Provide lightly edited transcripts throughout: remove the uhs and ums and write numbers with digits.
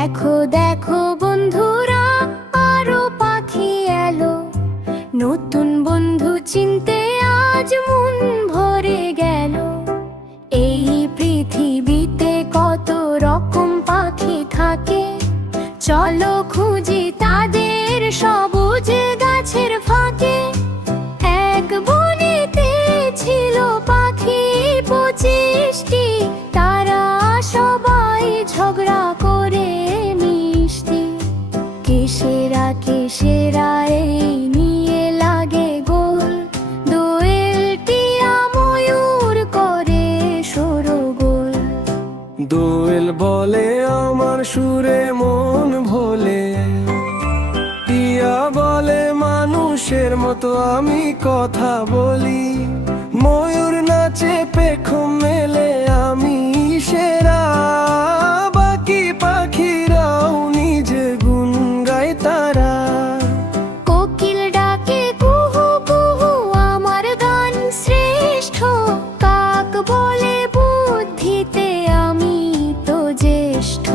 দেখো দেখো বন্ধুরা, আরো পাখি এলো। নতুন বন্ধু চিনতে আজ মন ভরে গেল। এই পৃথিবীতে কত রকম পাখি থাকে, চলো খুঁজি তাদের সবুজ গাছের ফাঁকে। এক বনেতে ছিল পাখি 25টি, তারা সবাই ঝগড়া করে মিষ্টি। কেশেরা কেশেরা এই নিয়ে লাগে গোল, দোয়েল টিয়া ময়ূর করে শোরগোল। দোয়েল বলে আমার সুরে মন ভোলে, টিয়া বলে মানুষের মতো আমি কথা বলি। ময়ূর নাচে পেখম মেলে আমি সেরা, বাকি পাখিরাও নিজে গুন গায় তারা। কোকিল ডাকে কুহু কুহু, আমার গান শ্রেষ্ঠ। কাক বলে বুদ্ধিতে আমি তো জ্যেষ্ঠ।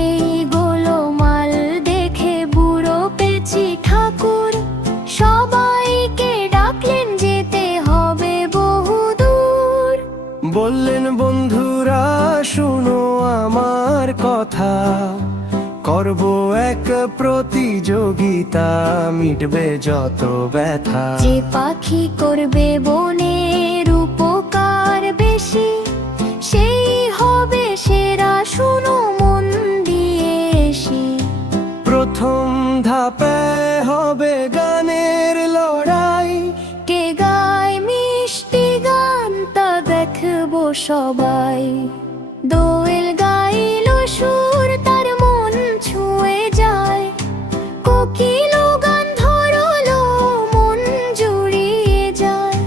এই গোলমাল দেখে বুড়ো পেঁচি ঠাকুর সবাইকে ডাকলেন যেতে হবে বহুদূর। বললেন বন্ধুরা শুনো আমার কথা, করব এক প্রতিযোগিতা, মিটবে যত ব্যথা। যে পাখি করবে বনের উপকার বেশি, সেই হবে সেরা, শুনো মন দিয়ে এসি। প্রথম ধাপে হবে গানের লড়াই, কে গায় মিষ্টি গান তা দেখবো সবাই। দোয়েল গাইল সুর, তার মন ছুঁয়ে যায়। কোকিল গান ধরলো, মন জুড়িয়ে যায়।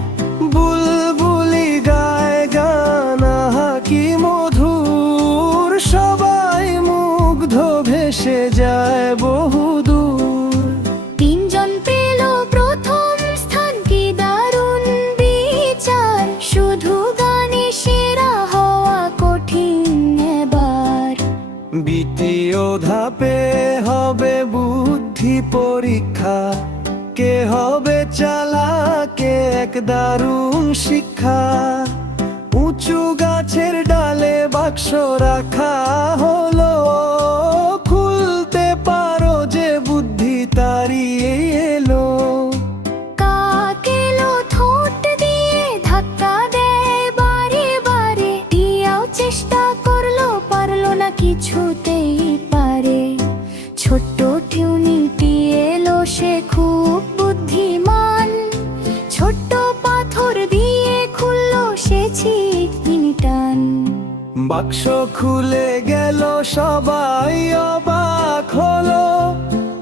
বুলবুলি গায় গান আহা কি মধুর, সবাই মুগ্ধ ভেসে যায় বহুদূর। তিনজন পেল প্রথম স্থান, কি দারুণ বিচার। শুধু গানে সেরা হওয়া কঠিন এবার। দ্বিতীয় ধাপে হবে বুদ্ধি পরীক্ষা, কে হবে চালাক, এক দারুণ শিক্ষা। উঁচু গাছের ডালে বাক্স রাখা হলো, খুলতে পারো যে বুদ্ধি তাড়িয়ে এলো। কাক এলো ঠোঁট দিয়ে, ধাক্কা দেয় বারে বারে। টিয়াও চেষ্টা করলো, পারলো না কিছুতেই পারে। ছোট্ট টিউনিটি এলো, সে খুব বুদ্ধিমান। ছোট্ট পাথর দিয়ে খুললো সে ছিটকিনি। বাক্স খুলে গেল, সবাই অবাক হলো।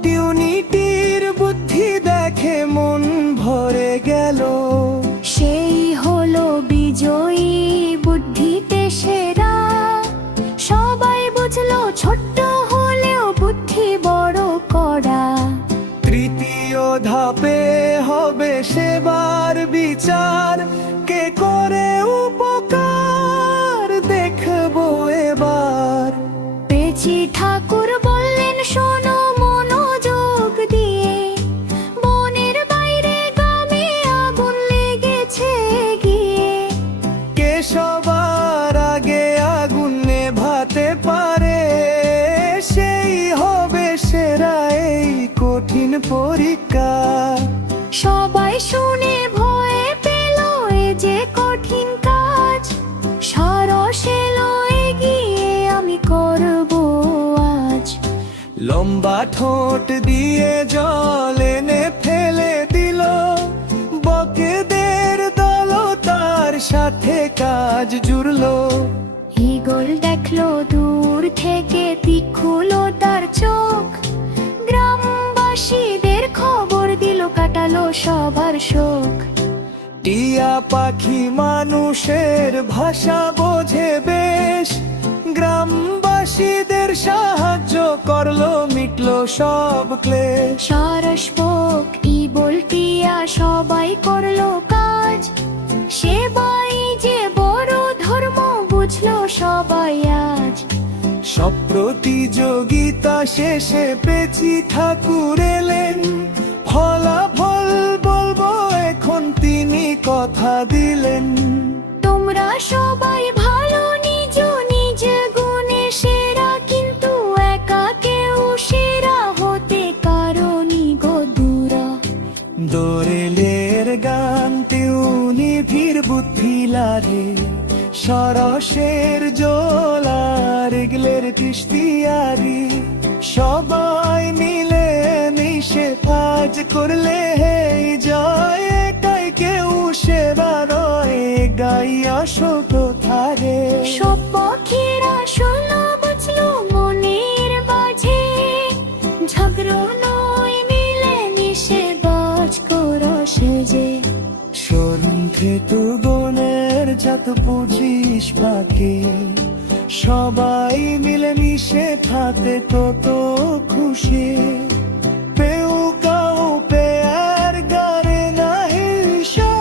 টিউনিটির বুদ্ধি দেখে মন ভরে গেল। সেই হলো বিজয়ী, বুদ্ধিতে সেরা। সবাই বুঝলো ছোট্ট হলেও বুদ্ধি বড় কড়া। তৃতীয় ধাপে হবে সেবার বিচার, কে করে উপকার দেখবো এবার। পেঁচি ঠাকুর বললেন শোনো মনোযোগ দিয়ে, বনের বাইরে গ্রামে আগুন লেগেছে গিয়ে। কে সবার আগে আগুন নেভাতে পারে, সেই হবে সেরা এই কঠিন পরীক্ষা। সবাই শুনে ভয়ে পেল, এ যে কঠিন কাজ। সারস এলো এগিয়ে, আমি করবো আজ। লম্বা ঠোঁট দিয়ে জল এনে ফেলে দিল, বকেদের দল তার সাথে কাজ জুড়লো। ঈগল দেখলো দূর থেকে, তীক্ষ্ণ তার চোখ। গ্রামবাসীদের খবর দিল, কাটালো সবার শোক। টিয়া পাখি মানুষের ভাষা বোঝে বেশ, গ্রামবাসীদের সাহায্য করলো, মিটলো সব ক্লেশ। সারস পোক ঈগল টিয়া সবাই করলো কাজ। সেবাই যে বড় ধর্ম, বুঝলো সবাই আজ। সব প্রতিযোগিতা শেষে পেছি ঠাকুর এলেন, ফলাফল বলবো এখন তিনি কথা দিলেন। তোমরা সবাই ভালো, নিজ নিজ গুণে সেরা, কিন্তু একা কেউ সেরা হতে কারণই গো দূরা। দোরেলের গান তেউনি ভিড় বুদ্ধি লারে, সরসের জোলার এগলের কিস্তিয়ারি, সবাই মিলে মিশে কাজ করলে হেই জয়, একাই কেউ সেরা রয় গাইয়া শোক থারে। সব পক্ষীরা শোনো বুঝলো মনের বাজে, ঝগড়ো নয় মিলে মিশে বাজ করো সেজে। সরুন্ধে তু গনের যত পুছিস পাকে, সবাই মিলে মিশে থাকে তত খুশি। পেউ কাউ পেয়ার গারে না হিংসা,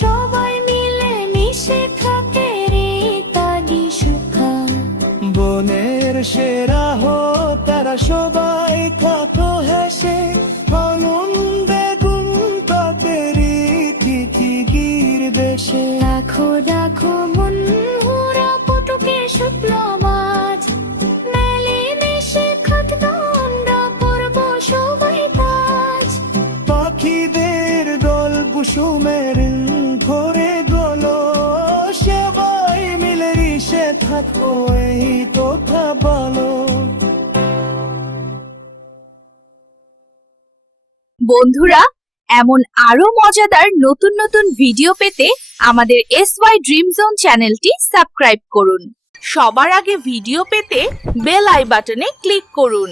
সবাই মিলে মিশে থাকে রে তাগি সুখা। বনের সেরা হো তারা সবাই থাকো হেসে, আনন্দে গুনতাতে রীতি গির দেশে। দেখো দেখো বন্ধুরা পটুকে শুক্লো মাছ, মেলে মিশে খাটতো আমরা পরব সবাই তাজ। পাখিদের দল কুসুমের ঘরে গলো, সবাই মিলে রিসে থাকো এই কথা বলো। বন্ধুরা, এমন আরো মজাদার নতুন নতুন ভিডিও পেতে আমাদের SY ড্রিম জোন চ্যানেলটি সাবস্ক্রাইব করুন। সবার আগে ভিডিও পেতে বেল আই বাটনে ক্লিক করুন।